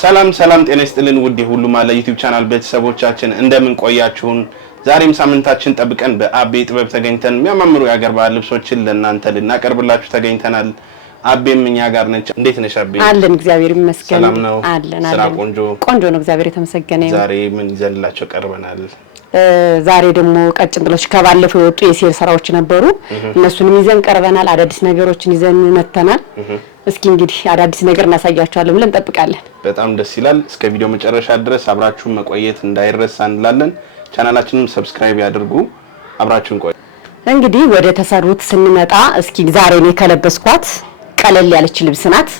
ሰላም ጤና ይስጥልን ውድ ሁሉ ማለ ዩቲዩብ ቻናል ቤተሰቦቻችን እንደምን ቆያችሁን? ዛሬም ሳምንታችን ጠብቀን በአቤ ጥበብ ተገኝተን የሚያማምሩ የሀገር ባህል ልብሶችን ለእናንተ ልናቀርብላችሁ ተገኝተናል። አቤም እኛ ጋር ነች። እንዴት ነሽ አቤ? አለን እግዚአብሔር ይመስገን። ሰላም ነው? አለን። ስራ ቆንጆ ነው እግዚአብሔር የተመሰገነ ይሁን። ዛሬ ምን ይዘንላችሁ ቀርበናል? ዛሬ ደግሞ ቀጭን ብሎች ከባለፈው የወጡ የሴል ስራዎች ነበሩ። እነሱንም ይዘን ቀርበናል። አዳዲስ ነገሮችን ይዘን መተናል። እስኪ እንግዲህ አዳዲስ ነገር እናሳያችኋለን ብለን እንጠብቃለን። በጣም ደስ ይላል። እስከ ቪዲዮ መጨረሻ ድረስ አብራችሁን መቆየት እንዳይረሳ እንላለን። ቻናላችንን ሰብስክራይብ ያድርጉ። አብራችሁን ቆዩ። እንግዲህ ወደ ተሰሩት ስንመጣ እስኪ ዛሬ ነው ከለበስኳት ቀለል ያለች ልብስ ናት።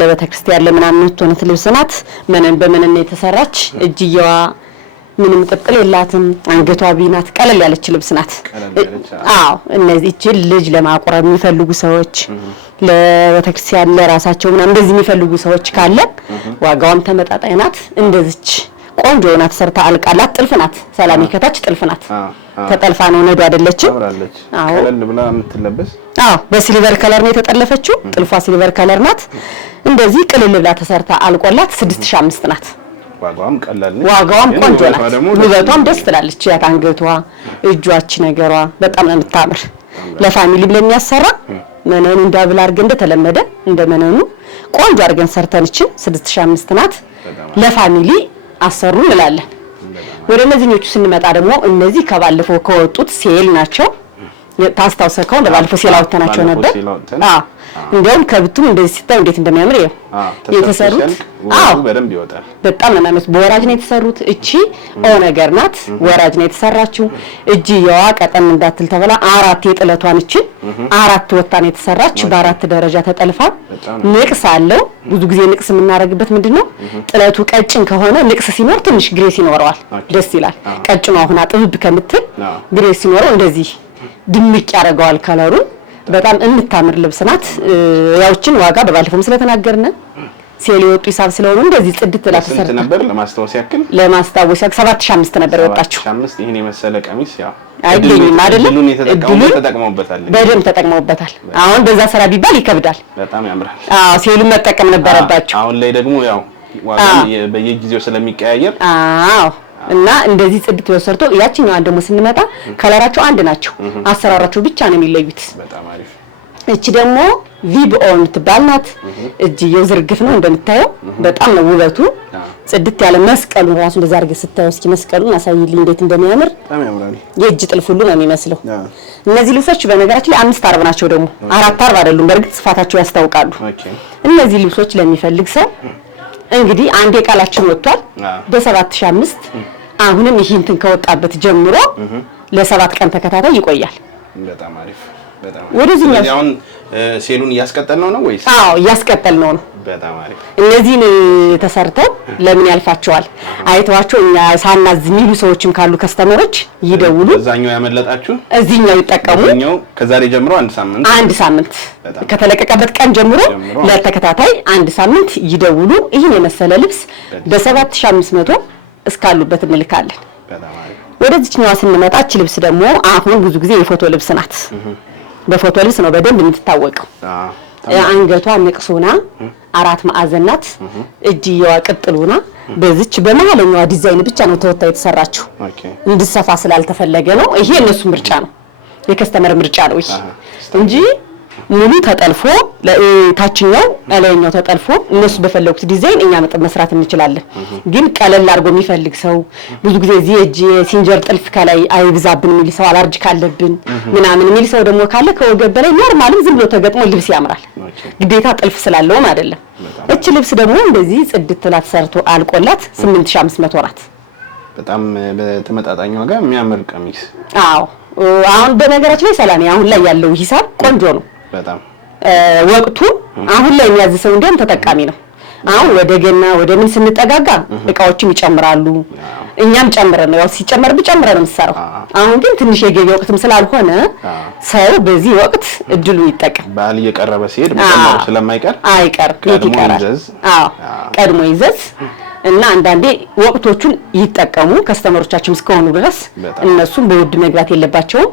ለቤተክርስቲያን ለምናምን የምትሆን ልብስ ናት። መነን በመነን የተሰራች እጅየዋ ምንም ቅጥል የላትም። አንገቷ ቢናት ቀለል ያለች ልብስ ናት። አዎ እነዚህ ልጅ ለማቆረብ የሚፈልጉ ሰዎች ለቤተክርስቲያን ለራሳቸው ምናምን እንደዚህ የሚፈልጉ ሰዎች ካለ ዋጋዋም ተመጣጣኝ ናት። እንደዚች ቆንጆ ናት። ሰርታ አልቃላት ጥልፍ ናት። ሰላም ከታች ጥልፍ ናት። ተጠልፋ ነው ነዶ አይደለችም። አዎ ቀለል ብላ የምትለበስ በሲልቨር ከለር ነው የተጠለፈችው። ጥልፏ ሲልቨር ከለር ናት። እንደዚህ ቅልል ብላ ተሰርታ አልቆላት 6005 ናት። ዋጋዋም ቀላል ነው። ዋጋዋም ቆንጆ ናት። ውበቷም ደስ ትላለች። ያት አንገቷ እጇች ነገሯ በጣም ነው የምታምር። ለፋሚሊ ለሚያሰራ መነኑ እንዳብል አድርገን እንደተለመደ እንደመነኑ ቆንጆ አድርገን ሰርተንችን 6005 ናት። ለፋሚሊ አሰሩ እንላለን። ወደ እነዚህኞቹ ስንመጣ ደግሞ እነዚህ ከባለፈው ከወጡት ሴል ናቸው። ታስታውሰከው ለባለፈው ሴል አውጥተናቸው ነበር። እንደውም ከብቱም እንደዚህ ሲታው እንዴት እንደሚያምር ይሄ የተሰሩት በደንብ ይወጣል። በጣም ነው የሚያምር። በወራጅ ነው የተሰሩት። እቺ ነገር ናት። ወራጅ ነው የተሰራችው። እጅየዋ ቀጠን እንዳትል ተብላ አራት የጥለቷን እቺ አራት ወጣን የተሰራች በአራት ደረጃ ተጠልፋ ንቅስ አለው። ብዙ ጊዜ ንቅስ የምናረግበት ምንድነው ጥለቱ ቀጭን ከሆነ ንቅስ ሲኖር ትንሽ ግሬስ ይኖረዋል። ደስ ይላል። ቀጭኑ አሁን አጥብብ ከምትል ግሬስ ሲኖረው እንደዚህ ድምቅ ያደርገዋል ከለሩን። በጣም እንታምር ልብስ ናት። ያውችን ዋጋ በባለፈውም ስለተናገርነ ሴል የወጡ ሂሳብ ስለሆነ እንደዚህ ጽድት ብላ ተሰርታ ነበር። ለማስታወስ ያክል 7005 ነበር የወጣችው። 7005 ይሄን የመሰለ ቀሚስ ያው አይገኝም አይደለም። እድሉን ተጠቅመውበታል። በደንብ ተጠቅመውበታል። አሁን በዛ ስራ ቢባል ይከብዳል። በጣም ያምራል። ሴሉን መጠቀም ነበረባቸው። አሁን ላይ ደግሞ ያው ዋጋ በየጊዜው ስለሚቀያየር እና እንደዚህ ጽድት ወሰርቶ ያቺኛዋን ደግሞ ስንመጣ ከለራቸው አንድ ናቸው። አሰራራቸው ብቻ ነው የሚለዩት። በጣም አሪፍ። እቺ ደግሞ ቪብኦን ትባልናት። እጅየው ዝርግፍ ነው እንደምታየው። በጣም ነው ውበቱ። ጽድት ያለ መስቀሉ ራሱ እንደዛ አድርገህ ስታየው እስኪ መስቀሉን አሳይልኝ እንዴት እንደሚያምር። በጣም ያምራል። የእጅ ጥልፍ ሁሉ ነው የሚመስለው። እነዚህ ልብሶች በነገራችን ላይ 5 አርብ ናቸው። ደግሞ 4 አርብ አይደሉም። በእርግጥ ስፋታቸው ያስታውቃሉ። እነዚህ ልብሶች ለሚፈልግ ሰው እንግዲህ አንዴ ቃላችን ወጥቷል በ7005 አሁንም ይሄንትን ከወጣበት ጀምሮ ለ7 ቀን ተከታታይ ይቆያል። በጣም አሪፍ። በጣም ወደዚህኛው አሁን ሴሉን እያስቀጠልነው ነው ወይስ? እያስቀጠልነው ነው። በጣም አሪፍ። እነዚህን ተሰርተው ለምን ያልፋቸዋል አይተዋቸው እኛ ሳናዝ የሚሉ ሰዎችም ካሉ ከስተመሮች ይደውሉ። እዛኛው ያመለጣችሁ እዚህኛው ይጠቀሙ። እዚህኛው ከዛሬ ጀምሮ አንድ ሳምንት ከተለቀቀበት ቀን ጀምሮ ለተከታታይ 1 ሳምንት ይደውሉ። ይሄን የመሰለ ልብስ በ7500 እስካሉበት እንልካለን። በጣም አሪፍ። ወደዚህኛው ስንመጣች ልብስ ደግሞ አሁን ብዙ ጊዜ የፎቶ ልብስ ናት። በፎቶ ልብስ ነው በደንብ የምትታወቀው። አንገቷ ንቅሶና 4 ማዕዘን ናት። እጅየዋ ቅጥሉና በዚች በመሃለኛዋ ዲዛይን ብቻ ነው ተወታ የተሰራችው። እንድሰፋ ስላልተፈለገ ነው። ይሄ የነሱ ምርጫ ነው፣ የከስተመር ምርጫ ነው ይሄ እንጂ ሙሉ ተጠልፎ ለታችኛው ላይኛው ተጠልፎ እነሱ በፈለጉት ዲዛይን እኛ መስራት እንችላለን። ግን ቀለል አድርጎ የሚፈልግ ሰው ብዙ ጊዜ እዚህ እጅ ሲንጀር ጥልፍ ከላይ አይብዛብን የሚል ሰው አላርጅ ካለብን ምናምን የሚል ሰው ደግሞ ካለ ከወገብ በላይ ኖርማልም ዝም ብሎ ተገጥሞ ልብስ ያምራል። ግዴታ ጥልፍ ስላለውም አይደለም። እቺ ልብስ ደግሞ እንደዚህ ጽድት ብላ ተሰርቶ አልቆላት 8500 ናት። በጣም በተመጣጣኝ ዋጋ የሚያምር ቀሚስ። አሁን በነገራችን ላይ ሰላም አሁን ላይ ያለው ሂሳብ ቆንጆ ነው። በጣም ወቅቱ አሁን ላይ የሚያዝሰው እንደም ተጠቃሚ ነው። አሁን ወደ ገና ወደ ምን ስንጠጋጋ እቃዎችም ይጨምራሉ። እኛም ጨምረን ነው ያው ሲጨመር ቢጨምረን ነው የምትሰራው። አሁን ግን ትንሽ የገበያ ወቅትም ስላልሆነ ሰው በዚህ ወቅት እድሉን ይጠቀም። ባል እየቀረበ ሲሄድ መጨመሩ ስለማይቀር አይቀር ቀድሞ ይዘዝ። እና አንዳንዴ ወቅቶቹን ይጠቀሙ ከስተመሮቻችን እስከሆኑ ድረስ እነሱም በውድ መግባት የለባቸውም።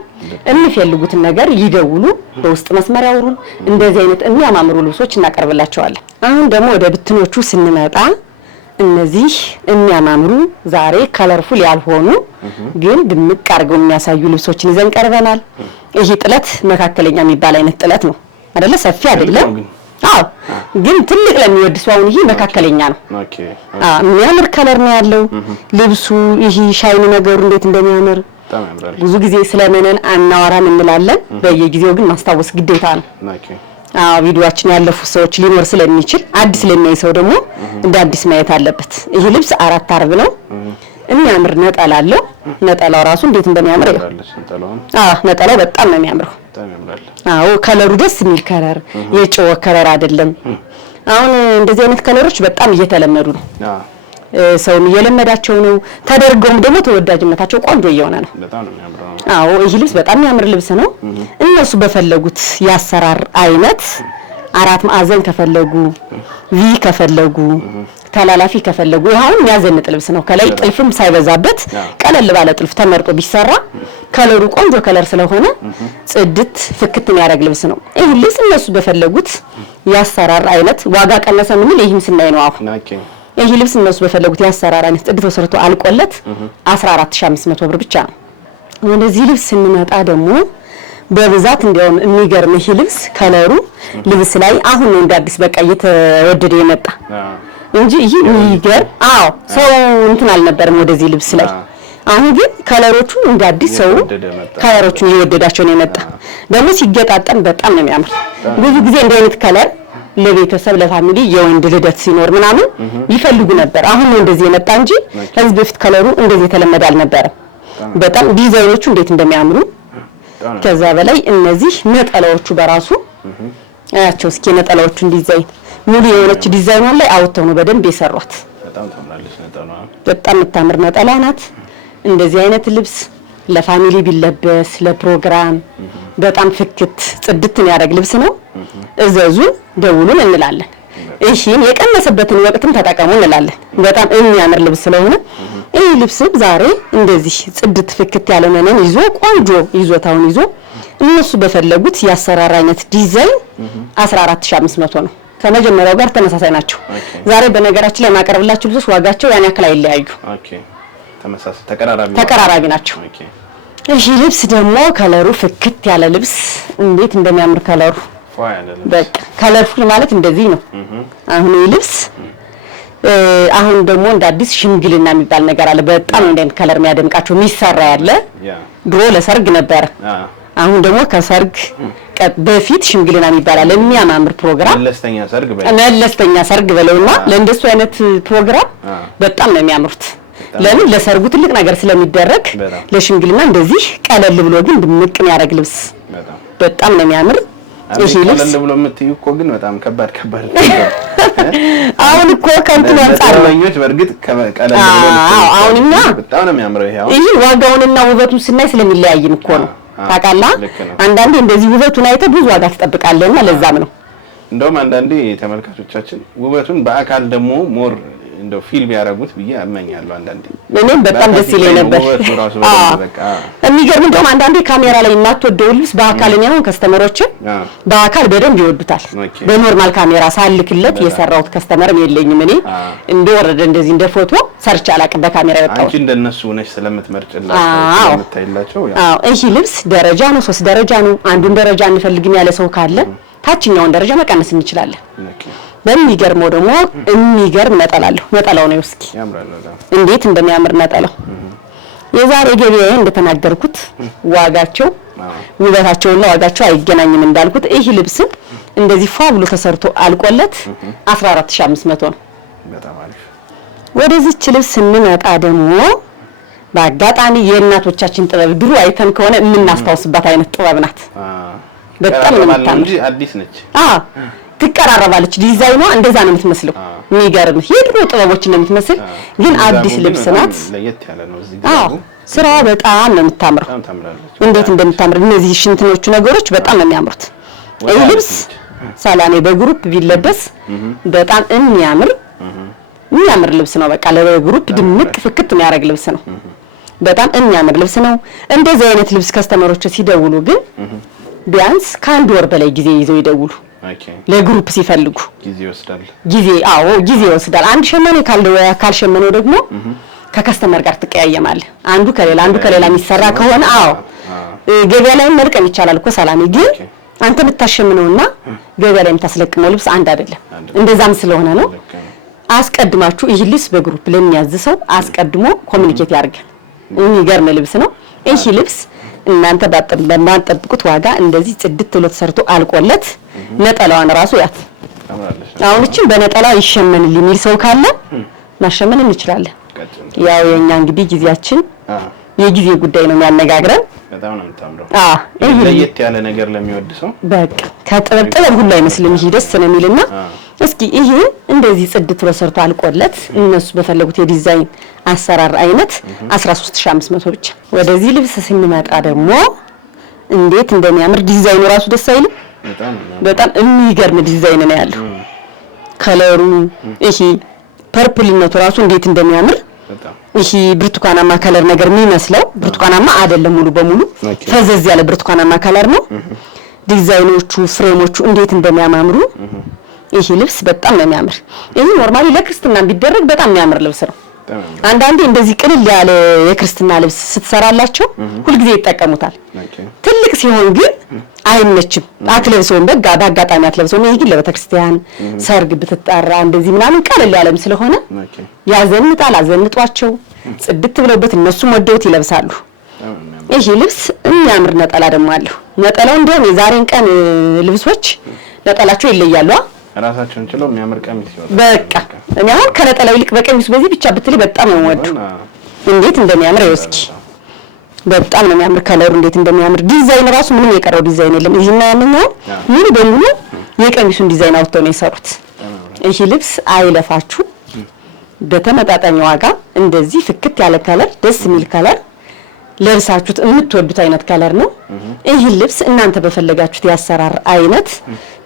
የሚፈልጉትን ነገር ይደውሉ፣ በውስጥ መስመር ያውሩን። እንደዚህ አይነት የሚያማምሩ ልብሶች እናቀርብላቸዋለን። አሁን ደግሞ ወደ ብትኖቹ ስንመጣ እነዚህ የሚያማምሩ ዛሬ ከለርፉል ያልሆኑ ግን ድምቅ አድርገው የሚያሳዩ ልብሶችን ይዘን ቀርበናል። ይሄ ጥለት መካከለኛ የሚባል አይነት ጥለት ነው አይደለ? ሰፊ አይደለም። አዎ ግን ትልቅ ለሚወድ ሰው አሁን ይሄ መካከለኛ ነው። የሚያምር ከለር ነው ያለው ልብሱ። ይሄ ሻይኒ ነገሩ እንዴት እንደሚያምር ብዙ ጊዜ ስለመነን አናወራም እንላለን። በየጊዜው ግን ማስታወስ ግዴታ ነው። ቪዲዮአችን ያለፉ ሰዎች ሊኖር ስለሚችል አዲስ ለሚያይ ሰው ደግሞ እንደ አዲስ ማየት አለበት። ይሄ ልብስ 4 አርብ ነው። የሚያምር ነጠላ አለው። ነጠላው ራሱ እንዴት እንደሚያምር ነጠላው በጣም ነው የሚያምረው። ከለሩ ደስ የሚል ከለር፣ የጨው ከለር አይደለም። አሁን እንደዚህ አይነት ከለሮች በጣም እየተለመዱ ነው። ሰውም እየለመዳቸው ነው። ተደርገውም ደግሞ ተወዳጅነታቸው ቆንጆ እየሆነ ነው። ይህ ልብስ በጣም የሚያምር ልብስ ነው። እነሱ በፈለጉት ያሰራር አይነት 4 ማዕዘን ከፈለጉ፣ ቪ ከፈለጉ፣ ተላላፊ ከፈለጉ ይሁን የሚያዘንጥ ልብስ ነው። ከላይ ጥልፍም ሳይበዛበት ቀለል ባለ ጥልፍ ተመርጦ ቢሰራ ከለሩ ቆንጆ ከለር ስለሆነ ጽድት ፍክት የሚያደርግ ልብስ ነው። ይህ ልብስ እነሱ በፈለጉት ያሰራር አይነት ዋጋ ቀነሰ ምን ይሄን ስናይ ነው። አሁን ይህ ልብስ እነሱ በፈለጉት ያሰራር አይነት ጽድት ተሰርቶ አልቆለት 14500 ብር ብቻ ነው። ወደዚህ ልብስ ስንመጣ ደግሞ በብዛት እንዲያውም የሚገርም ይሄ ልብስ ከለሩ ልብስ ላይ አሁን ነው እንደ አዲስ በቃ እየተወደደ የመጣ እንጂ ይሄ የሚገርም ሰው እንትን አልነበረም ወደዚህ ልብስ ላይ። አሁን ግን ከለሮቹ እንደ አዲስ ሰው ከለሮቹን እየወደዳቸው ነው የመጣ። ደግሞ ሲገጣጠም በጣም ነው የሚያምር። ብዙ ጊዜ እንደ አይነት ከለር ለቤተሰብ ለፋሚሊ የወንድ ልደት ሲኖር ምናምን ይፈልጉ ነበር። አሁን ነው እንደዚህ የመጣ እንጂ ከዚህ በፊት ከለሩ እንደዚህ የተለመደ አልነበረም። በጣም ዲዛይኖቹ እንዴት እንደሚያምሩ ከዛ በላይ እነዚህ ነጠላዎቹ በራሱ አያቸው። እስኪ ነጠላዎቹን ዲዛይን ሙሉ የሆነች ዲዛይኗን ላይ አውጥተው ነው በደንብ የሰሯት። በጣም የምታምር ነጠላ ናት። እንደዚህ አይነት ልብስ ለፋሚሊ ቢለበስ ለፕሮግራም በጣም ፍክት ጽድትን ያደርግ ልብስ ነው። እዘዙን፣ ደውሉን እንላለን። እሺን የቀነሰበትን ወቅትም ተጠቀሙ እንላለን። በጣም የሚያምር ልብስ ስለሆነ ይህ ልብስ ዛሬ እንደዚህ ጽድት ፍክት ያለ መነን ይዞ ቆንጆ ይዞታውን ይዞ እነሱ በፈለጉት ያሰራር አይነት ዲዛይን 14500 ነው። ከመጀመሪያው ጋር ተመሳሳይ ናቸው። ዛሬ በነገራችን ላይ ማቀርብላችሁ ልብሶች ዋጋቸው ያን ያክል አይለያዩ። ተመሳሳይ ተቀራራቢ ናቸው። እሺ ልብስ ደግሞ ከለሩ ፍክት ያለ ልብስ እንዴት እንደሚያምር ከለሩ በቃ ከለርፉል ማለት እንደዚህ ነው። አሁን ይህ ልብስ አሁን ደግሞ እንደ አዲስ ሽምግልና የሚባል ነገር አለ። በጣም እንደን ከለር የሚያደምቃቸው የሚሰራ ያለ ድሮ ለሰርግ ነበር። አሁን ደግሞ ከሰርግ በፊት ሽምግልና የሚባል አለ። የሚያማምር ፕሮግራም መለስተኛ ሰርግ በለውና ለእንደሱ አይነት ፕሮግራም በጣም ነው የሚያምሩት። ለምን ለሰርጉ ትልቅ ነገር ስለሚደረግ ለሽምግልና እንደዚህ ቀለል ብሎ ግን ድምቅ የሚያደርግ ልብስ በጣም ነው የሚያምር። እሺ ልብስ ቀለል ብሎ የምትዩ እኮ ግን በጣም ከባድ አሁን እኮ ከንቱ አንፃር ነው በርግጥ ቀለል ብሎ አሁንኛ በጣም ነው የሚያምረው። ይሄ ዋጋውንና ውበቱን ስናይ ስለሚለያይም እኮ ነው ታውቃለህ። አንዳንዴ እንደዚህ ውበቱን አይተህ ብዙ ዋጋ ትጠብቃለህና ለዛም ነው እንደውም አንዳንዴ ተመልካቾቻችን ውበቱን በአካል ደግሞ ሞር እንደው ፊልም ያደርጉት ብዬ አመኛለሁ። አንዳንዴ እኔም በጣም ደስ ይለኝ ነበር። የሚገርም እንደውም አንዳንዴ ካሜራ ላይ እናትወደው ልብስ በአካል ነው ያው ከስተመሮችን በአካል በደንብ ይወዱታል። በኖርማል ካሜራ ሳልክለት የሰራውት ከስተመርም የለኝም። እኔ እንደወረደ እንደዚህ እንደ ፎቶ ሰርች አላቅም በካሜራ ያወጣው። አንቺ እንደነሱ ሆነሽ ስለምትመርጭላቸው ስለምታይላቸው ይሄ ልብስ ደረጃ ነው፣ 3 ደረጃ ነው። አንዱን ደረጃ እንፈልግም ያለ ሰው ካለ ታችኛውን ደረጃ መቀነስ እንችላለን። በሚገርመው ደግሞ የሚገርም ነጠላለው ነጠላው ነው እስኪ እንዴት እንደሚያምር ነጠላው። የዛሬ ገበያዬ እንደተናገርኩት ዋጋቸው ውበታቸውና ዋጋቸው አይገናኝም እንዳልኩት ይሄ ልብስ እንደዚህ ፏ ብሎ ተሰርቶ አልቆለት 14500 ነው። በጣም አሪፍ። ወደዚህች ልብስ ስንመጣ ደግሞ በአጋጣሚ የእናቶቻችን ጥበብ ድሮ አይተን ከሆነ የምናስታውስባት አይነት ጥበብ ናት። በጣም ነው የምታምር እንጂ አዲስ ነች። ትቀራረባለች። ዲዛይኗ እንደዛ ነው የምትመስለው። የሚገርም የድሮ ጥበቦችን ነው የምትመስል ግን አዲስ ልብስ ናት። ለየት ያለ ነው እዚህ ጋር ስራዋ በጣም ነው የምታምረው። እንዴት እንደምታምር እነዚህ ሽንትኖቹ ነገሮች በጣም ነው የሚያምሩት። ይህ ልብስ ሰላኔ በግሩፕ ቢለበስ በጣም የሚያምር የሚያምር ልብስ ነው። በቃ ለግሩፕ ድምቅ ፍክት የሚያደርግ ልብስ ነው። በጣም የሚያምር ልብስ ነው። እንደዚህ አይነት ልብስ ከስተመሮች ሲደውሉ ግን ቢያንስ ከአንድ ወር በላይ ጊዜ ይዘው ይደውሉ። ለግሩፕ ሲፈልጉ ጊዜ ይወስዳል። አንድ ሸመኔ ካልሸመነው ደግሞ ከከስተመር ጋር ትቀያየማለህ። አንዱ ከሌላ የሚሰራ ከሆነ ገበያ ላይ መርቀም ይቻላል እኮ ሰላሜ። ግን አንተ ብታሸምነውና ገበያ ላይ የምታስለቅመው ልብስ አንድ አይደለም። እንደዛም ስለሆነ ነው አስቀድማችሁ ይህ ልብስ በግሩፕ ለሚያዝ ሰው አስቀድሞ ኮሙኒኬት ያድርጋል። የሚገርም ልብስ ነው ይህ ልብስ። እናንተ በማንጠብቁት ዋጋ እንደዚህ ጽድት ብሎ ተሰርቶ አልቆለት ነጠላዋን ራሱ ያት አሁን እቺ በነጠላ ይሸመንልኝ የሚል ሰው ካለ ማሸመን እንችላለን። ያው የኛ እንግዲህ ጊዜያችን የጊዜ ጉዳይ ነው የሚያነጋግረን። በጣም ነው የምታምረው። ለየት ያለ ነገር ለሚወድ ሰው በቃ ከጥበብ ሁሉ አይመስልም። ይሄ ደስ ነው የሚልና እስኪ ይሄ እንደዚህ ጽድት ብሎ ሰርቶ አልቆለት እነሱ በፈለጉት የዲዛይን አሰራር አይነት 13500 ብቻ። ወደዚህ ልብስ ስንመጣ ደግሞ እንዴት እንደሚያምር ዲዛይኑ ራሱ ደስ አይልም? በጣም የሚገርም ዲዛይን ነው ያለው። ከለሩ ይሄ ፐርፕልነቱ ራሱ እንዴት እንደሚያምር ይሄ ብርቱካናማ ከለር ነገር የሚመስለው ብርቱካናማ አይደለም፣ ሙሉ በሙሉ ፈዘዝ ያለ ብርቱካናማ ከለር ነው። ዲዛይኖቹ ፍሬሞቹ እንዴት እንደሚያማምሩ ይሄ ልብስ በጣም ነው የሚያምር። ይሄ ኖርማሊ ለክርስትና ቢደረግ በጣም የሚያምር ልብስ ነው። አንዳንዴ እንደዚህ ቅልል ያለ የክርስትና ልብስ ስትሰራላቸው ሁልጊዜ ይጠቀሙታል። ትልቅ ሲሆን ግን አይመችም። አትለብሰውም፣ በቃ በአጋጣሚ አትለብሰውም። ይሄ ግን ለቤተክርስቲያን ሰርግ ብትጣራ እንደዚህ ምናምን ቀለል ያለም ስለሆነ ያዘንጣል። አዘንጧቸው ጽድት ብለውበት እነሱም ወደውት ይለብሳሉ። ይሄ ልብስ የሚያምር ነጠላ ደግሞ አለው። ነጠላው እንደውም የዛሬን ቀን ልብሶች ነጠላቸው ይለያሉ። ራሳቸውን ችለው የሚያምር ቀሚስ ይወጣል። በቃ እኔ አሁን ከነጠላው ይልቅ በቀሚሱ በዚህ ብቻ ብትል በጣም ነው የምወደው። እንዴት እንደሚያምር ይወስኪ በጣም ነው የሚያምር። ከለሩ እንዴት እንደሚያምር ዲዛይን ራሱ ምንም የቀረው ዲዛይን የለም። ይሄና ያንኛው ሙሉ በሙሉ የቀሚሱን ዲዛይን አውጥተው ነው የሰሩት። ይሄ ልብስ አይለፋችሁ፣ በተመጣጣኝ ዋጋ እንደዚህ ፍክት ያለ ከለር፣ ደስ የሚል ከለር ለብሳችሁት የምትወዱት አይነት ከለር ነው። ይሄ ልብስ እናንተ በፈለጋችሁት ያሰራር አይነት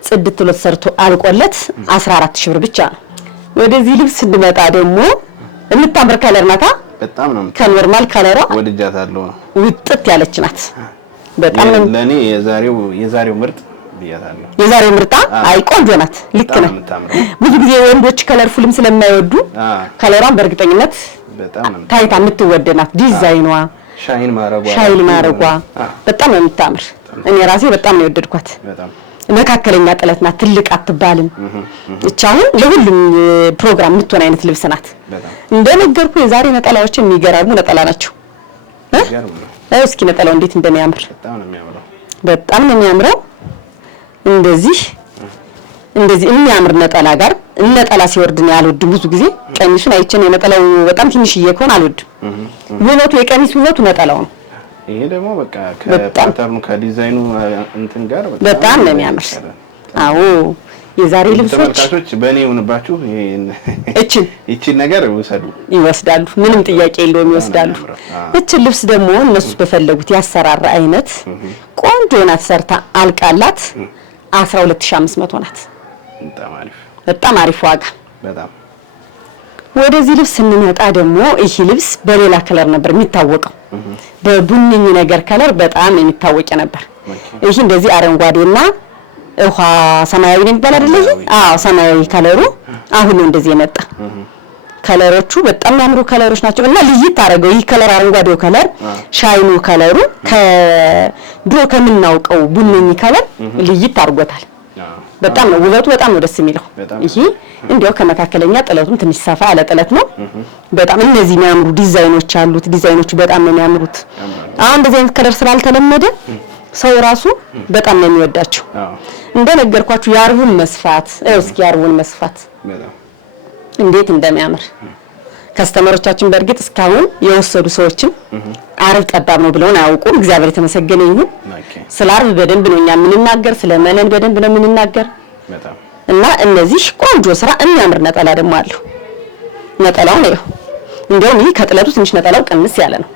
ጽድት ብሎ ተሰርቶ አልቆለት 14000 ብር ብቻ ነው። ወደዚህ ልብስ እንድመጣ ደግሞ የምታምር ከለር ናታ። በጣም ነው ከኖርማል ከለሯ ወድጃታለሁ። ውጥት ያለች ናት። በጣም ለኔ የዛሬው ምርጥ ብያታለሁ። የዛሬው ምርጣ አይ ቆንጆ ናት። ልክ ነው። ብዙ ጊዜ ወንዶች ከለር ፉልም ስለማይወዱ ከለሯን በእርግጠኝነት በጣም ነው ታይታ የምትወደናት። ዲዛይኗ ሻይን ማረጓ በጣም ነው የምታምር። እኔ ራሴ በጣም ነው የወደድኳት። መካከለኛ ጥለት ናት፣ ትልቅ አትባልም። እቻውን ለሁሉም ፕሮግራም የምትሆን አይነት ልብስ ናት። እንደነገርኩ የዛሬ ነጠላዎች የሚገራሙ ነጠላ ናቸው። እስኪ ነጠላው እንዴት እንደሚያምር በጣም ነው የሚያምረው። እንደዚህ የሚያምር ነጠላ ጋር ነጠላ ሲወርድ ነው ያልወድም። ብዙ ጊዜ ቀሚሱን አይቼን የነጠላው በጣም ትንሽዬ ከሆነ አልወድም። ውበቱ የቀሚስ ውበቱ ነጠላው ነው። ይሄ ደግሞ በቃ ከፓተርኑ ከዲዛይኑ እንትን ጋር በጣም ነው የሚያምር። አዎ የዛሬ ልብሶች ተመልካቾች በእኔ ሆነባችሁ እቺን ነገር ይወስዳሉ። ምንም ጥያቄ የለውም፣ ይወስዳሉ። እቺን ልብስ ደግሞ እነሱ በፈለጉት ያሰራራ አይነት ቆንጆ ናት። ሰርታ አልቃላት 12500 ናት። በጣም አሪፍ ዋጋ። ወደዚህ ልብስ ስንመጣ ደግሞ ይሄ ልብስ በሌላ ከለር ነበር የሚታወቀው። በቡኒኝ ነገር ከለር በጣም የሚታወቅ ነበር። ይሄ እንደዚህ አረንጓዴና ውሃ ሰማያዊ ነው የሚባል አይደል? አዎ ሰማያዊ ከለሩ አሁን ነው እንደዚህ የመጣ። ከለሮቹ በጣም የሚያምሩ ከለሮች ናቸው እና ልይት አደረገው። ይሄ ከለር አረንጓዴው ከለር ሻይኑ ከለሩ ከድሮ ከምናውቀው ቡኒኝ ከለር ልይት አድርጎታል። በጣም ነው ውበቱ፣ በጣም ነው ደስ የሚለው። ይሄ እንዲያው ከመካከለኛ ጥለቱም ትንሽ ሰፋ ያለ ጥለት ነው። በጣም እነዚህ የሚያምሩ ዲዛይኖች አሉት። ዲዛይኖቹ በጣም ነው የሚያምሩት። አሁን እንደዚህ አይነት ከለር ስላልተለመደ ሰው ራሱ በጣም ነው የሚወዳቸው። እንደነገርኳችሁ የአርቡን መስፋት እስኪ የአርቡን መስፋት እንዴት እንደሚያምር ከስተመሮቻችን በእርግጥ እስካሁን የወሰዱ ሰዎችም አርብ ጠባብ ነው ብለውን አያውቁም። እግዚአብሔር የተመሰገነ ይሁን። ስለ አርብ በደንብ ነው እኛ የምንናገር፣ ስለ መነን በደንብ ነው የምንናገር። እና እነዚህ ቆንጆ ስራ የሚያምር ነጠላ ደግሞ አለው። ነጠላው ነው እንደውም ይሄ ከጥለቱ ትንሽ ነጠላው ቀንስ ያለ ነው።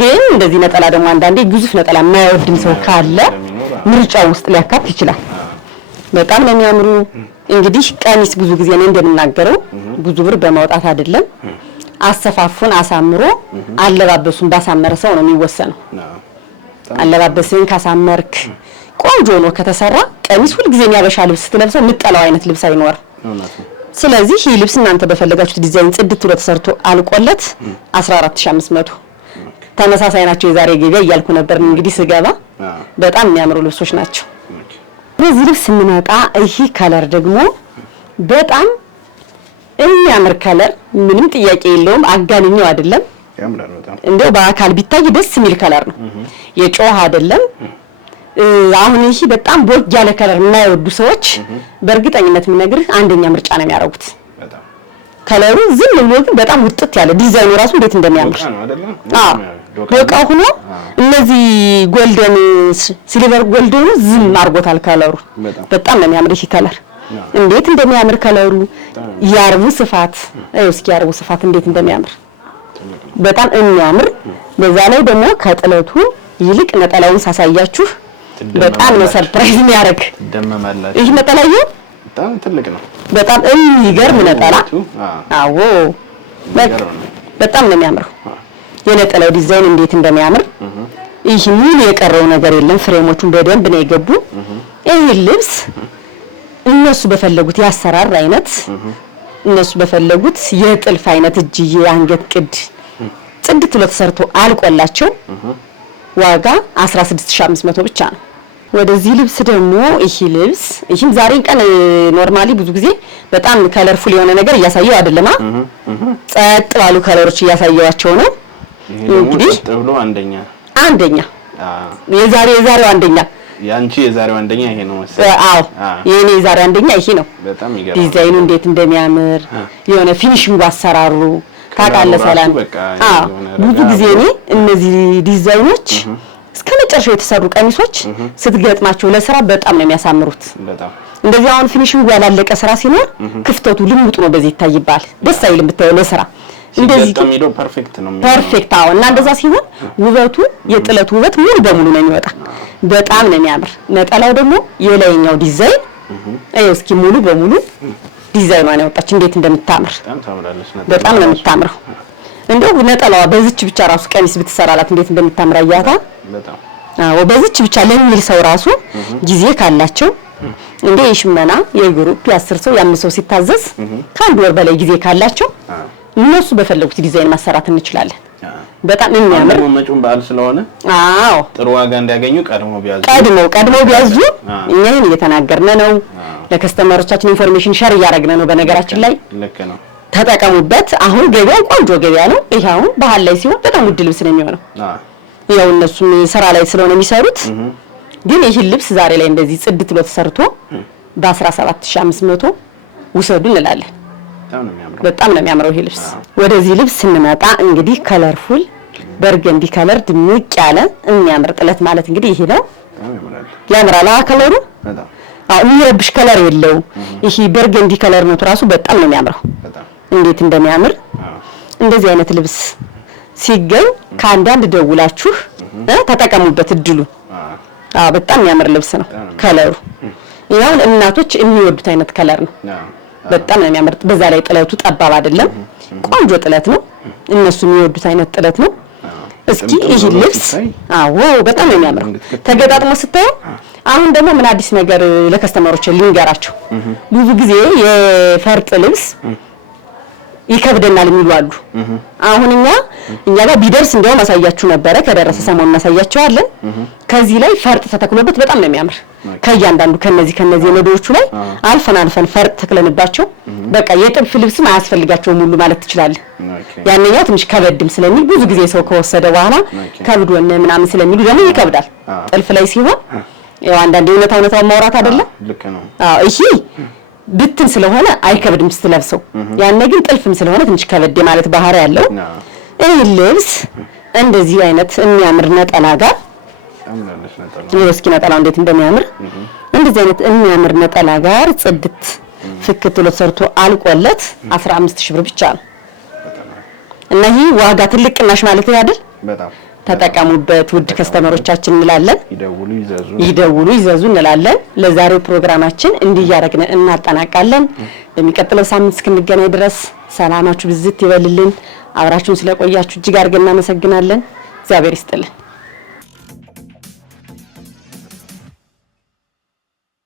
ግን እንደዚህ ነጠላ ደግሞ አንዳንዴ ግዙፍ ነጠላ የማይወድም ሰው ካለ ምርጫው ውስጥ ሊያካት ይችላል። በጣም ነው የሚያምሩ። እንግዲህ ቀሚስ ብዙ ጊዜ ነው እንደምናገረው ብዙ ብር በማውጣት አይደለም አሰፋፉን አሳምሮ አለባበሱን ባሳመረ ሰው ነው የሚወሰነው። አለባበስን ካሳመርክ ቆንጆ ነው ከተሰራ ቀሚስ ሁሉ ጊዜ የሚያበሻ ልብስ ስትለብሰው ምጠላው አይነት ልብስ አይኖርም። ስለዚህ ይህ ልብስ እናንተ በፈለጋችሁት ዲዛይን ጽድት ብሎ ተሰርቶ አልቆለት 14500 ተመሳሳይ ናቸው። የዛሬ ገበያ እያልኩ ነበር እንግዲህ ስገባ በጣም የሚያምሩ ልብሶች ናቸው። በዚህ ልብስ ስንመጣ ይሄ ከለር ደግሞ በጣም የሚያምር ከለር ምንም ጥያቄ የለውም። አጋንኛው አይደለም እንደው በአካል ቢታይ ደስ የሚል ከለር ነው። የጮህ አይደለም። አሁን ይሄ በጣም ቦግ ያለ ከለር የማይወዱ ሰዎች በእርግጠኝነት የምነግርህ አንደኛ ምርጫ ነው የሚያደርጉት። ከለሩ ዝም ብሎ ግን በጣም ውጥት ያለ ዲዛይኑ ራሱ እንዴት እንደሚያምር ዶቃ ሆኖ እነዚህ ጎልደን ሲልቨር ጎልደኑ ዝም አርጎታል ከለሩ በጣም ነው የሚያምር። ይሄ ከለር እንዴት እንደሚያምር ከለሩ ያርቡ ስፋት እስኪ ያርቡ ስፋት እንዴት እንደሚያምር በጣም የሚያምር። በዛ ላይ ደግሞ ከጥለቱ ይልቅ ነጠላውን ሳሳያችሁ በጣም ነው ሰርፕራይዝ የሚያደርግ ደመማላችሁ። ይሄ ነጠላው በጣም ትልቅ ነው። በጣም የሚገርም ነጠላ። አዎ በጣም ነው የሚያምረው። የነጠላው ዲዛይን እንዴት እንደሚያምር ይሄ ምን የቀረው ነገር የለም። ፍሬሞቹን በደንብ ነው የገቡ። ይሄ ልብስ እነሱ በፈለጉት ያሰራር አይነት እነሱ በፈለጉት የጥልፍ አይነት እጅዬ አንገት ቅድ ጽድት ብሎ ተሰርቶ አልቆላቸው ዋጋ 16500 ብቻ ነው። ወደዚህ ልብስ ደግሞ ይሄ ልብስ ይሄም ዛሬ ቀን ኖርማሊ ብዙ ጊዜ በጣም ከለርፉል የሆነ ነገር እያሳየው አይደለም። ጸጥ ባሉ ከለሮች እያሳየዋቸው ነው። እንግዲህ ተብሎ አንደኛ የዛሬው አንደኛ ያንቺ የዛሬው አንደኛ ይሄ ነው መሰለኝ። አዎ የኔ የዛሬው አንደኛ ይሄ ነው። በጣም ይገርማል። ዲዛይኑ እንዴት እንደሚያምር የሆነ ፊኒሺንግ አሰራሩ ታውቃለህ ሰላም። ብዙ ጊዜ እኔ እነዚህ ዲዛይኖች እስከ መጨረሻው የተሰሩ ቀሚሶች ስትገጥማቸው ለስራ በጣም ነው የሚያሳምሩት። እንደዚህ አሁን ፊኒሺንግ ያላለቀ ስራ ሲኖር ክፍተቱ ልሙጥ ነው በዚህ ይታይባል። ደስ አይልም ብታየው ለስራ እንደዚህ ተሚዶ ፐርፌክት ነው የሚሆነው። ፐርፌክት አዎ። እና እንደዛ ሲሆን ውበቱ የጥለቱ ውበት ሙሉ በሙሉ ነው የሚወጣ። በጣም ነው የሚያምር። ነጠላው ደግሞ የላይኛው ዲዛይን እስኪ ሙሉ በሙሉ ዲዛይኗን ያወጣች እንዴት እንደምታምር በጣም ነው የምታምረው። እንደው ነጠላዋ በዚች ብቻ ራሱ ቀሚስ ብትሰራላት እንዴት እንደምታምር አያታ። አዎ በዚች ብቻ ለሚል ሰው ራሱ ጊዜ ካላቸው እንደ የሽመና የግሩፕ የ10 ሰው የ5 ሰው ሲታዘዝ ከአንድ ወር በላይ ጊዜ ካላቸው እነሱ በፈለጉት ዲዛይን ማሰራት እንችላለን። በጣም የሚያምር መጪውን በዓል ስለሆነ አዎ ጥሩ ዋጋ እንዲያገኙ ቀድሞ ቢያዙ እኛን እየተናገርን ነው። ለከስተመሮቻችን ኢንፎርሜሽን ሼር እያደረግን ነው። በነገራችን ላይ ልክ ነው ተጠቀሙበት። አሁን ገበያው ቆንጆ ገበያ ነው። ይሄ አሁን ባህል ላይ ሲሆን በጣም ውድ ልብስ ነው የሚሆነው። ያው እነሱም ስራ ላይ ስለሆነ የሚሰሩት ግን ይሄ ልብስ ዛሬ ላይ እንደዚህ ጽድት ብሎ ተሰርቶ በ17500 ውሰዱ እንላለን። በጣም ነው የሚያምረው ይሄ ልብስ። ወደዚህ ልብስ ስንመጣ እንግዲህ ከለርፉል በርገንዲ ከለር ድምቅ ያለ የሚያምር ጥለት ማለት እንግዲህ ይሄ ነው። ያምራል ከለሩ የሚረብሽ ከለር የለው። ይሄ በርገንዲ ከለር ነው ራሱ በጣም ነው የሚያምረው። እንዴት እንደሚያምር እንደዚህ አይነት ልብስ ሲገኝ ከአንዳንድ ደውላችሁ ተጠቀሙበት እድሉ። በጣም የሚያምር ልብስ ነው ከለሩ። ያው እናቶች የሚወዱት አይነት ከለር ነው። በጣም ነው የሚያምር። በዛ ላይ ጥለቱ ጠባብ አይደለም፣ ቆንጆ ጥለት ነው። እነሱ የሚወዱት አይነት ጥለት ነው። እስኪ ይሄ ልብስ በጣም ነው የሚያምረው ተገጣጥሞ ስታየው። አሁን ደግሞ ምን አዲስ ነገር ለከስተመሮች ልንገራቸው። ብዙ ጊዜ የፈርጥ ልብስ ይከብደናል የሚሉ አሉ። አሁን እኛ ጋር ቢደርስ እንደው ማሳያችሁ ነበረ። ከደረሰ ሰሞኑን እናሳያችኋለን። ከዚህ ላይ ፈርጥ ተተክሎበት በጣም ነው የሚያምር። ከእያንዳንዱ ከነዚህ የመዶቹ ላይ አልፈን ፈርጥ ተክለንባቸው በቃ የጥልፍ ልብስም አያስፈልጋቸውም ሁሉ ማለት ትችላለህ። ያንኛው ትንሽ ከበድም ስለሚል ብዙ ጊዜ ሰው ከወሰደ በኋላ ከብዶን ምናምን ስለሚሉ ደግሞ ይከብዳል። ጥልፍ ላይ ሲሆን ያው አንዳንዴ እውነታውን ማውራት አይደለም። ልክ ነው። ይሄ ብትን ስለሆነ አይከብድም ስትለብሰው። ያን ግን ጥልፍም ስለሆነ ትንሽ ከበድ ማለት ባህሪ ያለው ይሄ ልብስ እንደዚህ አይነት የሚያምር ነጠላ ጋር እስኪ ነጠላው እንዴት እንደሚያምር እንደዚህ አይነት የሚያምር ነጠላ ጋር ጽድት ፍክት ብሎ ሰርቶ አልቆለት 15000 ብር ብቻ ነው። እና ይሄ ዋጋ ትልቅ ቅናሽ ማለት አይደል? በጣም ተጠቀሙበት ውድ ከስተመሮቻችን እንላለን። ይደውሉ ይዘዙ እንላለን። ለዛሬው ፕሮግራማችን እንዲያረግነ እናጠናቃለን። በሚቀጥለው ሳምንት እስክንገናኝ ድረስ ሰላማችሁ ብዝት ይበልልን። አብራችሁን ስለቆያችሁ እጅግ አድርገን እናመሰግናለን። እግዚአብሔር ይስጥልን።